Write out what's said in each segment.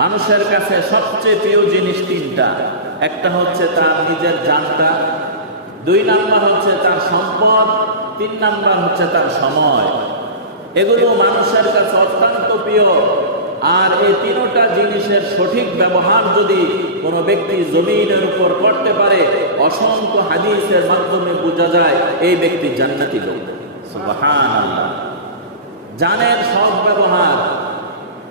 মানুষের কাছে সবচেয়ে প্রিয় জিনিস তিনটা। একটা হচ্ছে তার নিজের জানটা, 2 নাম্বার হচ্ছে তার সম্পদ, 3 নাম্বার হচ্ছে তার সময়। এগুলো মানুষের কাছে অত্যন্ত প্রিয়। আর এই তিনটা জিনিসের সঠিক ব্যবহার যদি কোনো ব্যক্তি জমিনের উপর করতে পারে, অসংখ্য হাদিসের মাধ্যমে বোঝা যায় এই ব্যক্তি জান্নাতি লোক। সুবহানাল্লাহ। জানের সৎ ব্যবহার,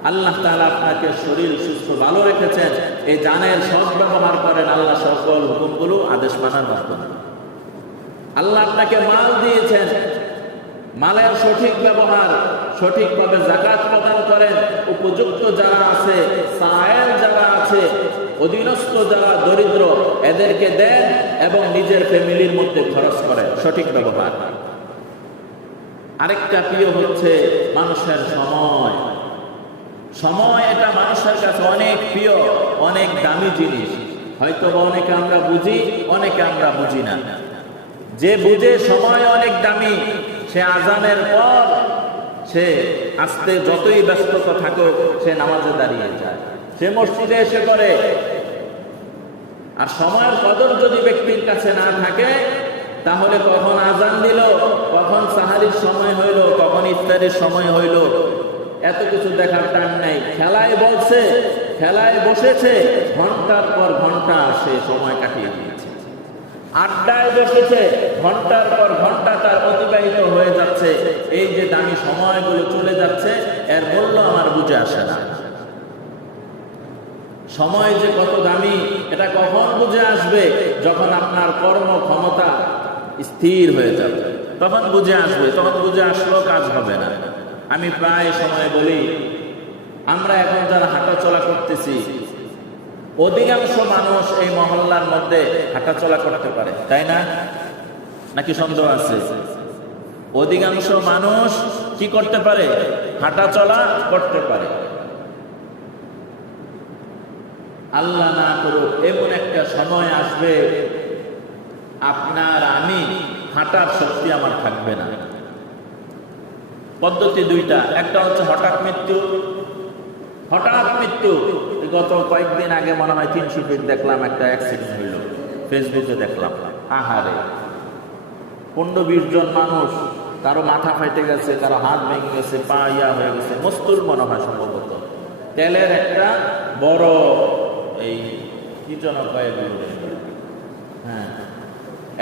আল্লাহ তাআলা আপনাকে শরীর সুস্থ ভালো রেখেছেন, এই জানের সৎ ব্যবহার করেন আল্লাহ সকল হুকুমগুলো আদেশ মানার মাধ্যমে। আল্লাহ আপনাকে মাল দিয়েছেন, মালের সঠিক ব্যবহার, সঠিকভাবে যাকাত প্রদান করেন। উপযুক্ত যারা আছে, সায়েল যারা আছে, অধীনস্থ যারা দরিদ্র, এদেরকে দেন এবং নিজের ফ্যামিলির মধ্যে খরচ করেন। সঠিক ব্যবহার। আরেকটা প্রিয় হচ্ছে মানুষের সময়। সময় এটা মানুষের কাছে অনেক প্রিয়, অনেক দামি জিনিস। হয়তো অনেকে আমরা বুঝি, অনেকে আমরা বুঝি না। যে বুঝে সময় অনেক দামি, সে আজানের পর সে আস্তে যতই ব্যস্ততা থাকুক সে নামাজে দাঁড়িয়ে যায়, সে মসজিদে এসে করে। আর সময়ের কদর যদি ব্যক্তির কাছে না থাকে, তাহলে কখন আজান দিল, কখন সাহারির সময় হইল, কখন ইফতারের সময় হইল, এত কিছু দেখার টাইম নাই। খেলায় বলছে, খেলায় বসেছে, ঘন্টার পর ঘন্টা সে সময় কাটিয়ে দিয়েছে। আড্ডায় বসেছে, ঘন্টার পর ঘন্টা তার অতিবাহিত হয়ে যাচ্ছে। এই যে দামি সময়গুলো চলে যাচ্ছে, এর মূল্য আমার বুঝে আসে না। সময় যে কত দামি এটা কখন বুঝে আসবে? যখন আপনার কর্ম ক্ষমতা স্থির হয়ে যাবে, তখন বুঝে আসবে। তখন বুঝে আসলেও কাজ হবে না। আমি প্রায় সময় বলি, আমরা এখন যারা হাঁটাচলা করতেছি, অধিকাংশ মানুষ এই মহল্লার মধ্যে হাঁটাচলা করতে পারে, তাই না? নাকি সন্দেহ আছে? অধিকাংশ মানুষ কি করতে পারে? হাঁটাচলা করতে পারে। আল্লাহ না করুক এমন একটা সময় আসবে, আপনার আমি হাঁটার শক্তি আমার থাকবে না। পদ্ধতি দুইটা। একটা হচ্ছে হঠাৎ মৃত্যু। হঠাৎ মৃত্যু। গত কয়েকদিন আগে মনে হয় 300 ফিট দেখলাম একটা অ্যাক্সিডেন্ট হইল, ফেসবুকে দেখলাম। আহারে, 15-20 জন মানুষ, কারো মাথা ফাইটে গেছে, কারো হাত ভেঙে গেছে, পা ইয়া হয়ে গেছে, মস্তুল মনে হয় সম্ভবত। তেলের একটা বড় এই কি যেন কয়ে, হ্যাঁ,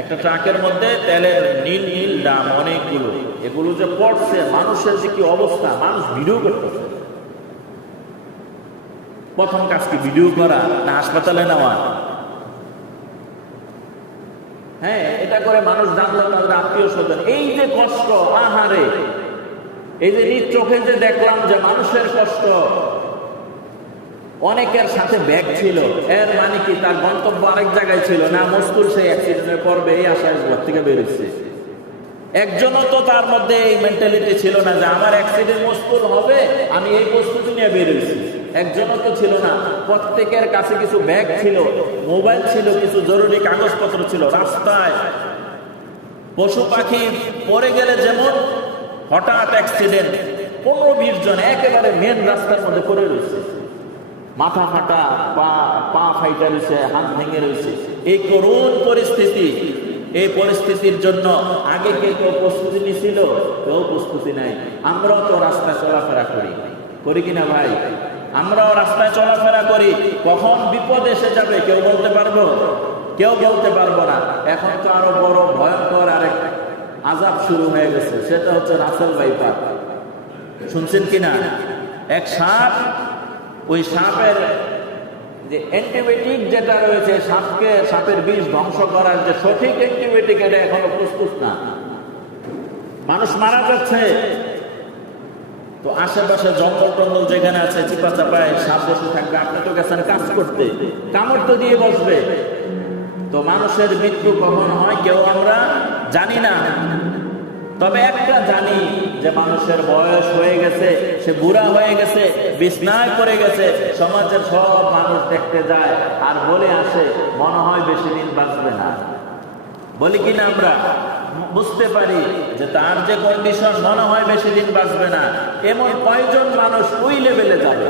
একটা ট্রাকের মধ্যে তেলের নীল নীল দাম অনেকগুলো। এগুলো যে পড়ছে, মানুষের যে কি অবস্থা, মানুষ ভিডিও করতেছে। প্রথম কাজ কি ভিডিও করা না হাসপাতালে নেওয়া? হ্যাঁ, এটা করে মানুষ জানলো তাদের আত্মীয় স্বজন। এই যে কষ্ট, আহারে, এই যে নিজ চোখে যে দেখলাম যে মানুষের কষ্ট। অনেকের সাথে ব্যাগ ছিল, এর মানে কি তার গন্তব্য আরেক জায়গায় ছিল না, মস্তুল সেই অ্যাক্সিডেন্টে পড়বে এই আশায় ঘর থেকে বেরোচ্ছে। একজনও তো তার মধ্যে এই মেন্টালিটি ছিল না যে আমার অ্যাক্সিডেন্ট মস্তুল হবে, আমি এই প্রস্তুতি নিয়ে বেরোচ্ছি। একজনও তো ছিল না। প্রত্যেকের কাছে কিছু ব্যাগ ছিল, মোবাইল ছিল, কিছু জরুরি কাগজপত্র ছিল। রাস্তায় পশু পাখি পড়ে গেলে যেমন হঠাৎ অ্যাক্সিডেন্ট, 15-20 জন একেবারে মেন রাস্তার মধ্যে পড়ে রয়েছে, মাথা ফাটা, পা ফাইটা রয়েছে, হাত ভেঙে রয়েছে। এই করুণ পরিস্থিতি, এই পরিস্থিতির জন্য আগে কে কেউ প্রস্তুতি নিছিল? কেউ প্রস্তুতি নাই। আমরাও তো রাস্তায় চলাফেরা করি কিনা ভাই? আমরাও রাস্তায় চলাফেরা করি। কখন বিপদ এসে যাবে কেউ বলতে পারবো? কেউ বলতে পারবো না। এখন তো আরো বড় ভয়ঙ্কর আরেক আযাব শুরু হয়ে গেছে, সেটা হচ্ছে রাসেল ভাইপার। শুনছেন কিনা? এক সাপ, ওই সাপের যে অ্যান্টিবায়োটিক যেটা রয়েছে, সাপের বিষ ধ্বংস করার যে সঠিক অ্যান্টিবায়োটিক, এটা এখনো প্রস্তুত না। মানুষ মারা যাচ্ছে। তো আশেপাশে জঙ্গল টঙ্গল যেখানে আছে, চিপা চাপায় সাপ বসে থাকবে। আপনি তো গেছেন কাজ করতে, কামড় তো দিয়ে বসবে। তো মানুষের মৃত্যু কখন হয় কেউ আমরা জানি না। তবে একটা জানি যে মানুষের বয়স হয়ে গেছে, সে বুড়া হয়ে গেছে, বিছনায় পড়ে গেছে, সমাজের সব মানুষ দেখতে যায় আর বলে আসে মনে হয় বেশি দিন বাঁচবে না। বলি কিনা আমরা? বুঝতে পারি যে তার যে কন্ডিশন, মনে হয় বেশি দিন বাঁচবে না। এমন কয়জন মানুষ ওই লেভেলে যাবে?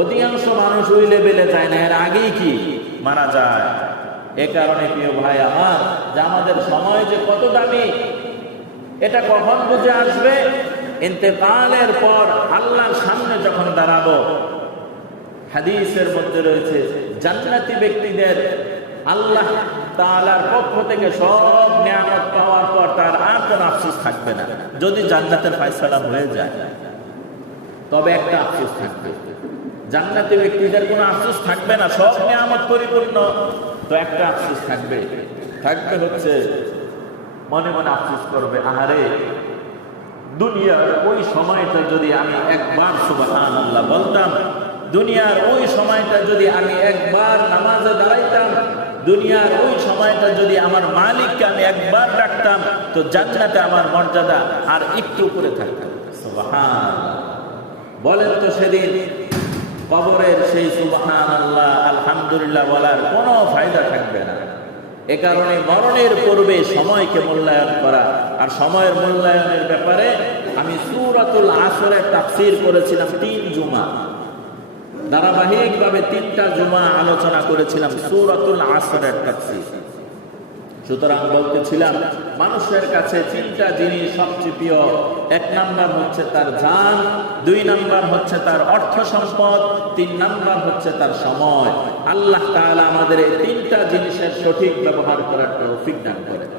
অধিকাংশ মানুষ ওই লেভেলে যায় না, এর আগেই কি মারা যায়। এ কারণে প্রিয় ভাই আমার, যে আমাদের সময় যে কত দামি, এটা কখন বুঝে আসবে? ইন্তেকালের পর আল্লাহর সামনে যখন দাঁড়াবো। হাদিসের মধ্যে রয়েছে জান্নাতি ব্যক্তিদের আল্লাহ তাআলার পক্ষ থেকে সব নিয়ামত পাওয়ার পর তার আর কোনো আফসোস থাকবে না। যদি জান্নাতের ফয়সালা হয়ে যায়, তবে একটা আফসোস থাকবে। জান্নাতি ব্যক্তিদের কোনো আফসোস থাকবে না, সব নিয়ামত পরিপূর্ণ, তো একটা আফসোস থাকবে। থাকবে হচ্ছে মনে মনে আফসোস করবে, আহারে দুনিয়ার ওই সময়টা যদি আমি একবার সুবহানাল্লাহ বলতাম, দুনিয়ার ওই সময়টা যদি আমি একবার নামাজে দাঁড়াইতাম, দুনিয়ার ওই সময়টা যদি আমার মালিককে আমি একবার ডাকতাম, তো জান্নাতে আমার মর্যাদা আর একটু উপরে থাকতাম। সুবহানাল্লাহ বলেন তো, সেদিন কবরের সেই সুবহানাল্লাহ আলহামদুলিল্লাহ বলার কোনো ফায়দা থাকবে না। এ কারণে মরণের পূর্বে সময়কে মূল্যায়ন করা। আর সময়ের মূল্যায়নের ব্যাপারে আমি সূরাতুল আসরের তাফসীর করেছিলাম 3 জুমা, ধারাবাহিকভাবে 3টা জুমা আলোচনা করেছিলাম সূরাতুল আসরের তাফসীর। সুতরাং বলতেছিলাম, মানুষের কাছে 3টা জিনিস সবচেয়ে প্রিয়। 1 নাম্বার হচ্ছে তার জান, 2 নাম্বার হচ্ছে তার অর্থ সম্পদ, 3 নাম্বার হচ্ছে তার সময়। আল্লাহ তাআলা আমাদের এই 3টা জিনিসের সঠিক ব্যবহার করার তৌফিক দান করেন।